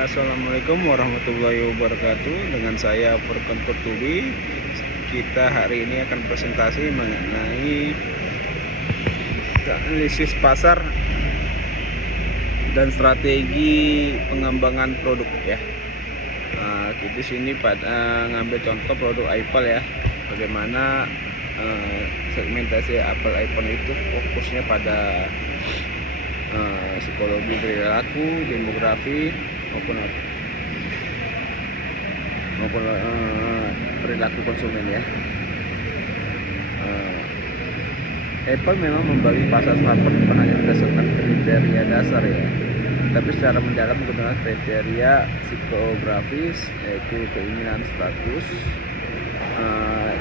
Assalamualaikum warahmatullahi wabarakatuh. Dengan saya Furqan Kurtubi. Kita hari ini akan presentasi mengenai analisis pasar dan strategi pengembangan produk ya. Kita sini pada ngambil contoh produk Apple ya. Bagaimana segmentasi Apple iPhone itu fokusnya pada psikologi perilaku, demografi maupun perilaku konsumen ya. Apple memang membagi pasar smartphone bukan hanya berdasarkan kriteria dasar ya, tapi secara mendalam menggunakan kriteria psikografis, yaitu keinginan status,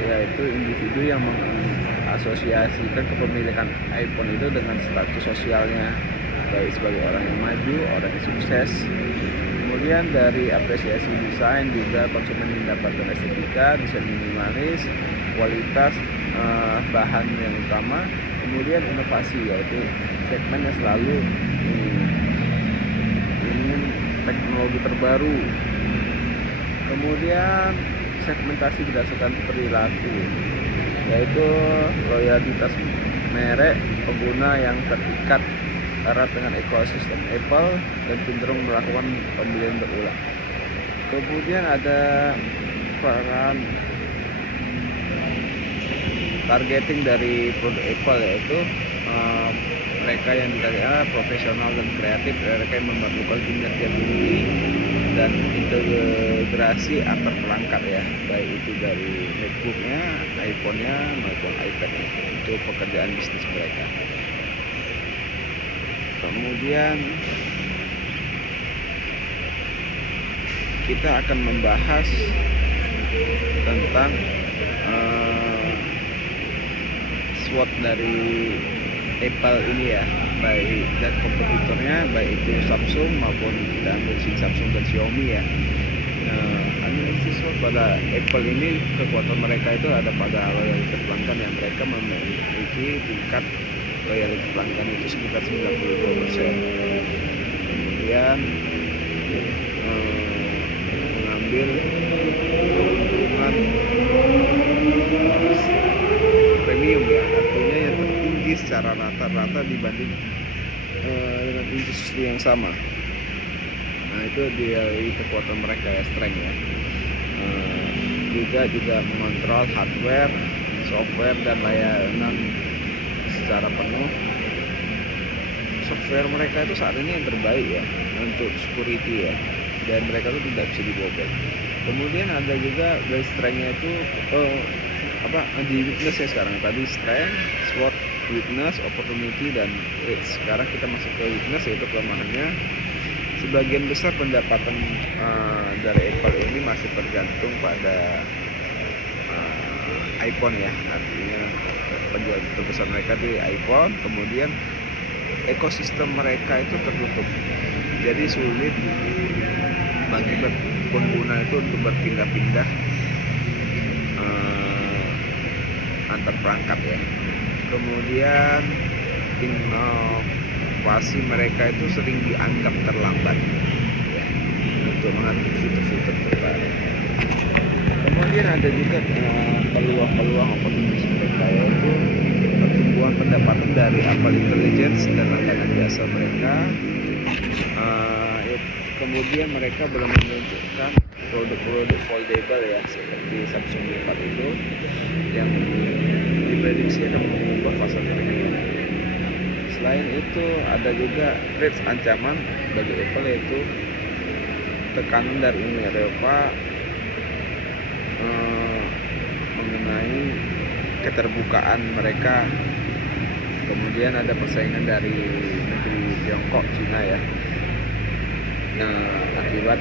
yaitu individu yang mengasosiasikan kepemilikan iPhone itu dengan status sosialnya, baik sebagai orang yang maju, orang yang sukses. Kemudian dari apresiasi desain juga konsumen mendapatkan estetika, desain minimalis, kualitas bahan yang utama. Kemudian inovasi, yaitu segmen yang selalu ingin teknologi terbaru. Kemudian segmentasi berdasarkan perilaku, yaitu loyalitas merek pengguna yang terikat erat dengan ekosistem Apple dan cenderung melakukan pembelian berulang. Kemudian ada peran targeting dari produk Apple, yaitu mereka yang dikatakan profesional dan kreatif, mereka yang memerlukan kinerja tinggi dan integrasi antar perangkat ya, baik itu dari MacBook-nya, iPhone-nya maupun iPad-nya, itu pekerjaan bisnis mereka. Kemudian kita akan membahas tentang SWOT dari Apple ini ya, baik dan kompetitornya, baik itu Samsung maupun kita ambil Samsung dan Xiaomi ya. Analisis SWOT pada Apple ini, kekuatan mereka itu ada pada loyalitas pelanggan yang mereka memiliki tingkat loyalitas pelanggan itu sekitar 92%. Kemudian mengambil keuntungan premium ya, artinya yang tertinggi secara rata-rata dibanding dengan industri yang sama. Nah itu dia kekuatan mereka ya, strength ya. Juga mengontrol hardware, software dan layanan secara penuh. Software mereka itu saat ini yang terbaik ya untuk security ya, dan mereka itu tidak bisa dibobol. Kemudian ada juga dari strength-nya itu di weakness ya. Sekarang tadi strength, SWOT, weakness, opportunity, dan edge. Sekarang kita masuk ke weakness, yaitu kelemahannya. Sebagian besar pendapatan dari Apple ini masih tergantung pada iPhone ya, artinya penjualan terbesar mereka di iPhone. Kemudian ekosistem mereka itu tertutup, jadi sulit bagi pengguna itu untuk berpindah-pindah antar perangkat ya. Kemudian inovasi mereka itu sering dianggap terlambat ya, untuk mengambil fitur-fitur terbaru. Kemudian ada juga peluang opportunity mereka, yaitu pertumbuhan pendapatan dari Apple Intelligence dan langganan jasa mereka. Kemudian mereka belum menunjukkan produk-produk foldable ya, seperti Samsung J4 itu yang diprediksi akan mengubah pasar mereka. Selain itu ada juga threats, ancaman bagi Apple, yaitu tekanan dari Uni Eropa mengenai keterbukaan mereka. Kemudian ada persaingan dari negeri Tiongkok, Cina ya, akibat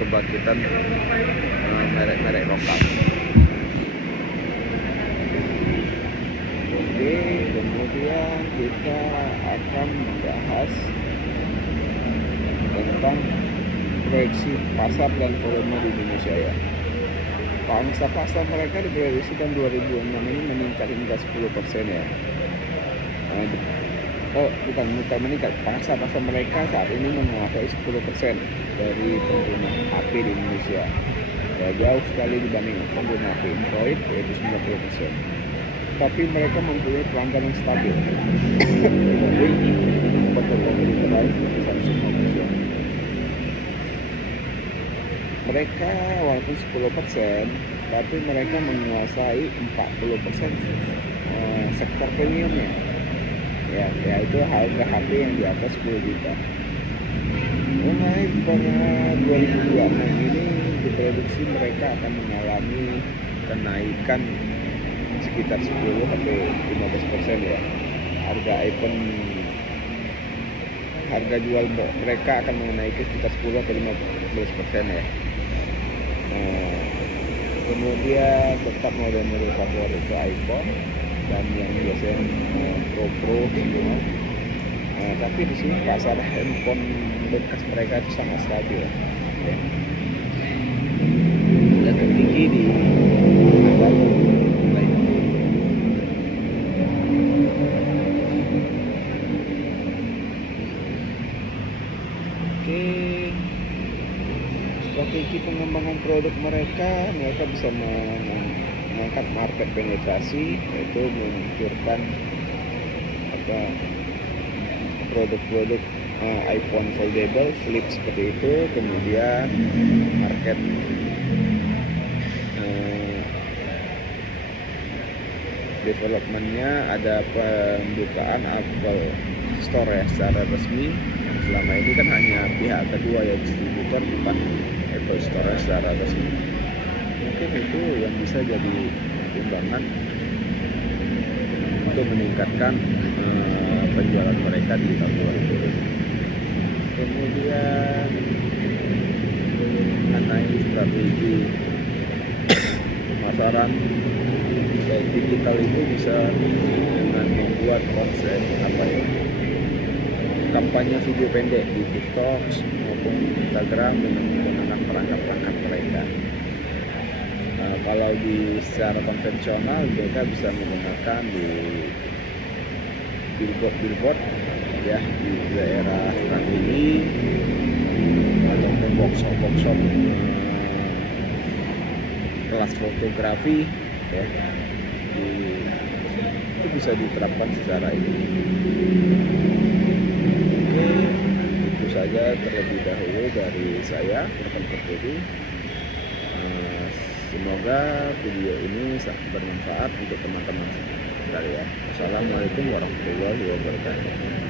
kebangkitan merek-merek lokal. Oke, kemudian kita akan membahas tentang proyeksi pasar dan volume di Indonesia ya. Pangsa pasar mereka diprediksi tahun 2006 ini meningkat hingga 10% ya. Oh, bukan meningkat. Pangsa mereka saat ini menguasai 10% dari pengguna HP di Indonesia. Ya, jauh sekali dibanding pengguna HP Android, yaitu 90%. Tapi mereka mempunyai pelanggan yang stabil dibanding kompetitor lain seperti Samsung maupun Xiaomi. Mereka walaupun 10%, tapi mereka menguasai 40% sektor premiumnya. Ya, yaitu harga HP yang di atas 10 juta. Mengenai pada 2026 ini diprediksi mereka akan mengalami kenaikan sekitar 10 sampai 15% ya. Harga jual mereka akan menaiki sekitar 10 atau 15% ya. Kemudian tetap model-model favorit itu iPhone dan yang biasanya Pro semua. Tapi di sini pasar handphone bekas mereka itu sangat stabil ya. Dan tertinggi di Android. Oke, strategi pengembangan produk mereka bisa mengangkat market penetrasi, yaitu meluncurkan produk-produk iPhone foldable flip seperti itu. Kemudian market developmentnya ada pembukaan Apple Store ya secara resmi. Selama ini kan hanya pihak kedua yang distributor, bukan Apple Store secara resmi. Mungkin itu yang bisa jadi pertimbangan untuk meningkatkan penjualan mereka di tahun 2020. Kemudian mengenai strategi pemasaran digital itu bisa dengan membuat konten kampanye video pendek di TikTok maupun Instagram dengan menggunakan perangkat mereka. Kalau secara konvensional mereka bisa menggunakan di billboard ya di daerah strategi ataupun workshop kelas fotografi ya, itu bisa diterapkan secara ini. Oke, itu saja terlebih dahulu dari saya, rekan Pertiwi. Semoga video ini sangat bermanfaat untuk teman-teman sekalian. Assalamualaikum warahmatullahi wabarakatuh.